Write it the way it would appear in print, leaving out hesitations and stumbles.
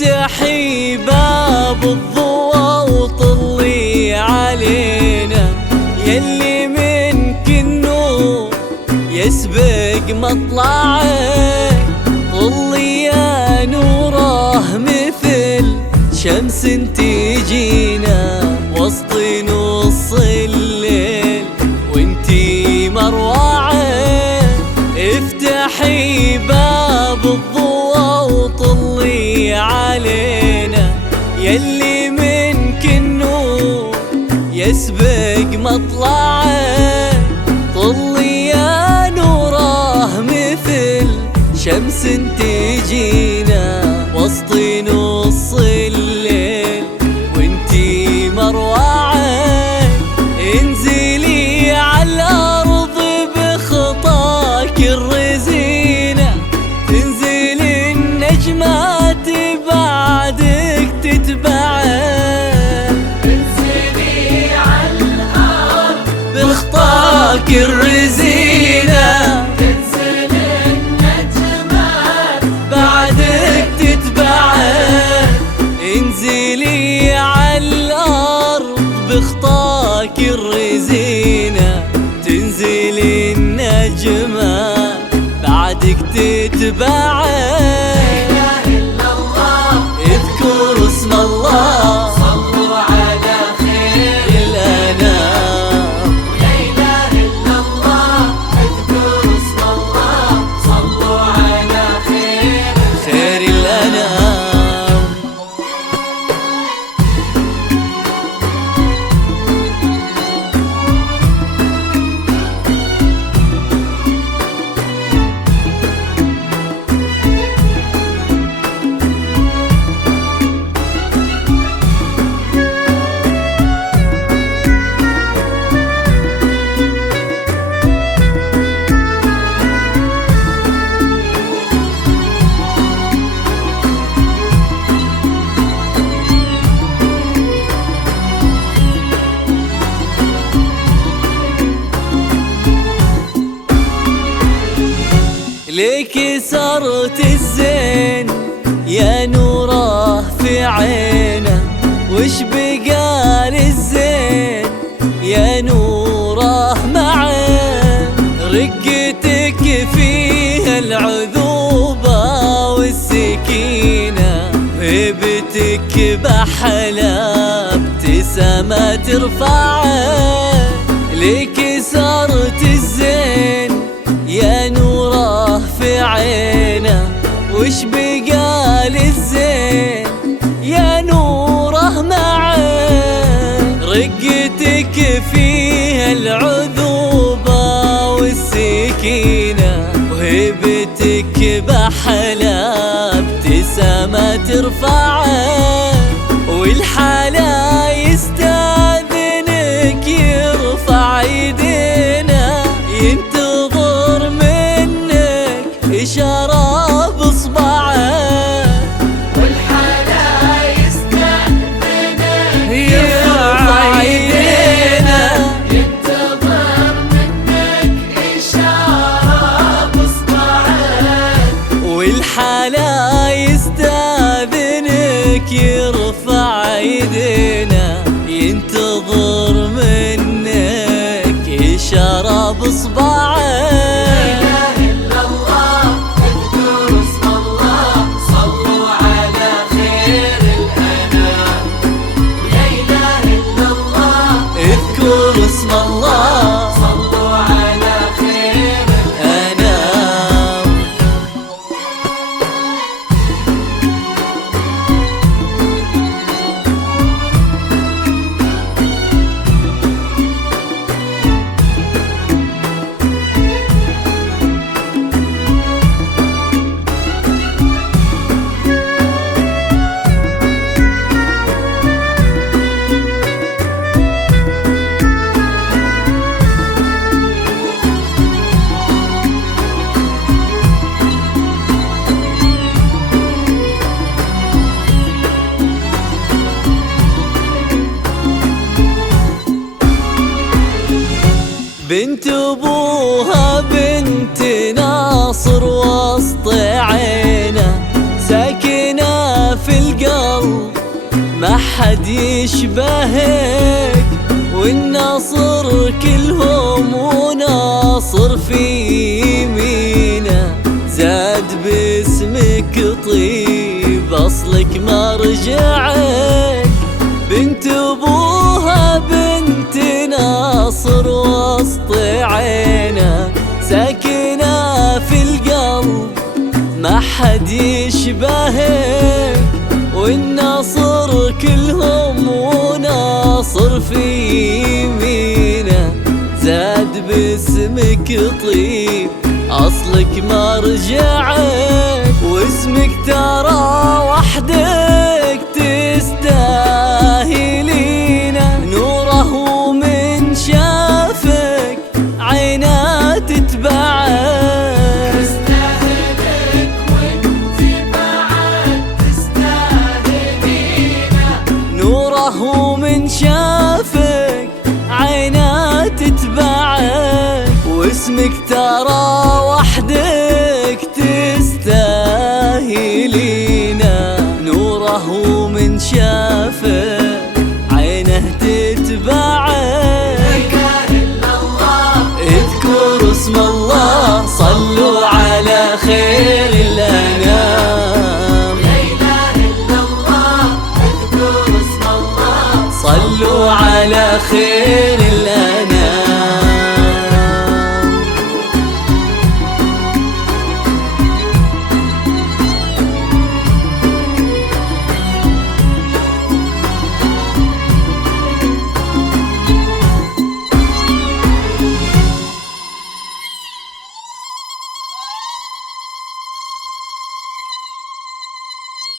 افتحي باب الضوى وطلي علينا، يلي منك النور يسبق مطلعه، طلي يا نوره مثل شمس تجينا وسط نص الليل وانتي مروعه. افتحي باب الضوى وطلي علينا، يلي منك النور يسبق مطلعه، طلي يا نوره مثل شمس تجينا وسط نص الليل وانتي مروعه. انزلي على الارض بخطاك الرزينه، تنزل النجمات بعدك تتبعه. انزلي على الارض بخطاك الرزينه، تنزل النجمات بعدك تتبعه. انزلي على الارض بخطاك الرزينه، تنزل النجمات بعدك تتبعه. لا اله الا الله اذكروا اسم الله صلوا على خير الانام. لا اله الا الله اذكروا اسم الله صلوا على خير الانام. ليك صرت الزين يا نوره في عينه، وش بقى للزين يا نوره معه. رقتك فيها العذوبة والسكينة، هيبتك بحلا ابتسامة ترفعه. ليك صرت الزين يا نوره في عينه، وش بقى للزين يا نوره معه. رقتك فيها العذوبة والسكينة، وهيبتك بحلا ابتسامة ترفعه. والحلا يستاذنك يرفع يدينا، ينتظر منك إشارة بصبعه. والحلا يستأذنك يرفع يدينا، ينتظر منك إشارة بصبعه. والحلا يستاذنك يرفع يدينا، ينتظر منك إشارة بصبعه. لا إله إلا الله اذكروا اسم الله صلوا على خير الأنام. لا إله إلا الله اذكروا اسم الله صلوا على خير الانام. بنت ابوها بنت ناصر وسط عينه، ساكنه في القلب ما حد يشبهك، والناصر كلهم وناصر في يمينه، زاد باسمك طيب أصلك مرجعك، بنت أبوها بنت ناصر وسط عينه، ساكنة في القلب ما حد يشبهك، والناصر كلهم وناصر في يمينه، زاد باسمك طيب أصلك مرجعك، واسمك ترى وحدك تستاهلينه، نوره من شافك عينه تتبعك، تستاهلك وانت بعد تستاهلينه، نوره من شافك عينه تتبعك، واسمك ترى وحدك تستاهلينه، نوره من شافك عينه تتبعك. لا إلا الله اذكر اسم الله صلوا على خير الأنام، لا إله إلا الله اذكر اسم الله صلوا على خير الأنام.